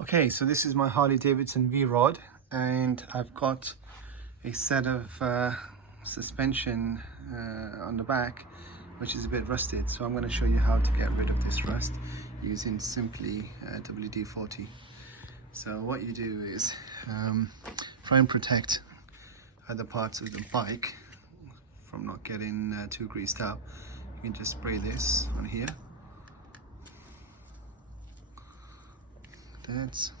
Okay, so this is my Harley Davidson V-Rod, and I've got a set of suspension on the back which is a bit rusted, so I'm going to show you how to get rid of this rust using simply WD-40. So what you do is try and protect other parts of the bike from not getting too greased up. You can just spray this on here. That's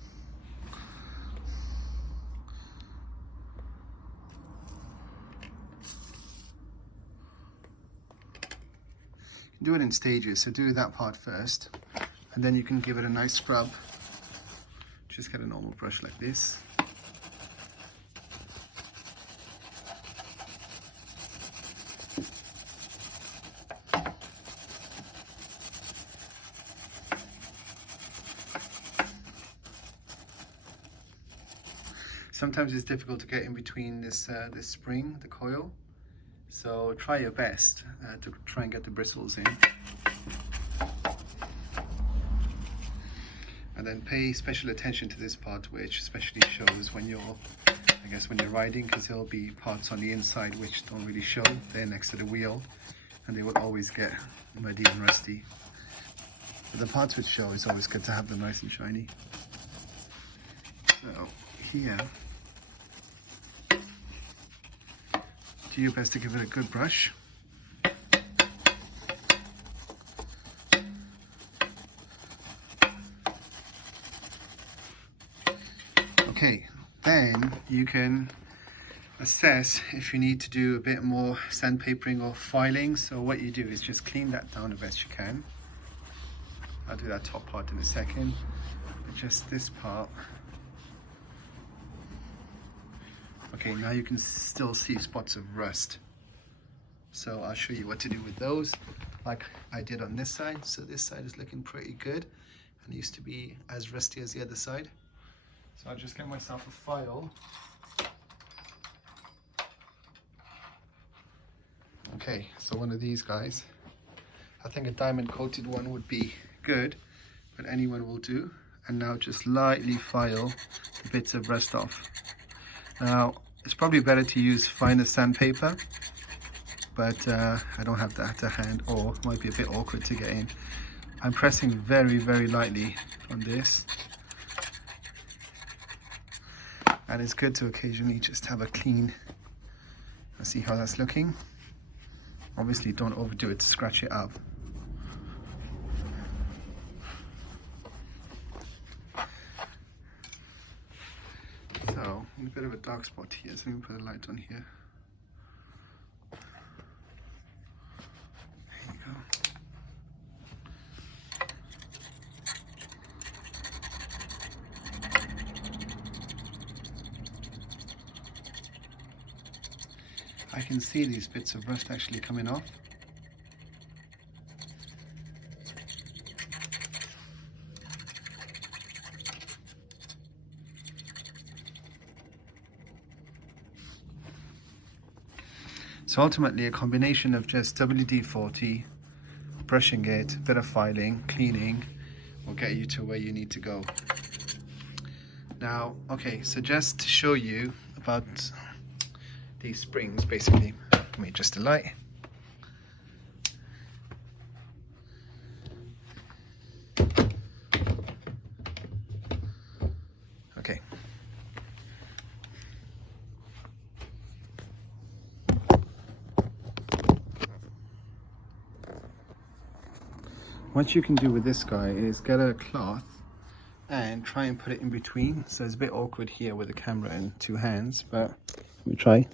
you can do it in stages, so do that part first and then you can give it a nice scrub. Just get a normal brush like this. Sometimes it's difficult to get in between this spring, the coil, so try your best to try and get the bristles in. And then pay special attention to this part, which especially shows when you're, when you're riding, because there'll be parts on the inside which don't really show. They're next to the wheel and they will always get muddy and rusty. But the parts which show, it's always good to have them nice and shiny. So here, do your best to give it a good brush. Okay, then you can assess if you need to do a bit more sandpapering or filing. So what you do is just clean that down the best you can. I'll do that top part in a second, but just this part. Okay, now you can still see spots of rust. So I'll show you what to do with those, like I did on this side. So this side is looking pretty good and it used to be as rusty as the other side. So I'll just get myself a file. Okay, so one of these guys. I think a diamond coated one would be good, but anyone will do. And now just lightly file the bits of rust off. Now, it's probably better to use finer sandpaper, but I don't have that to hand, or it might be a bit awkward to get in. I'm pressing very, very lightly on this. And it's good to occasionally just have a clean and see how that's looking. Obviously, don't overdo it to scratch it up. So, a bit of a dark spot here, so let me put a light on here. There you go. I can see these bits of rust actually coming off. So ultimately a combination of just WD-40, brushing it, bit of filing, cleaning will get you to where you need to go. Now, okay, so just to show you about these springs, basically, give me just a light. Okay. What you can do with this guy is get a cloth and try and put it in between. So it's a bit awkward here with the camera in two hands, but let me try.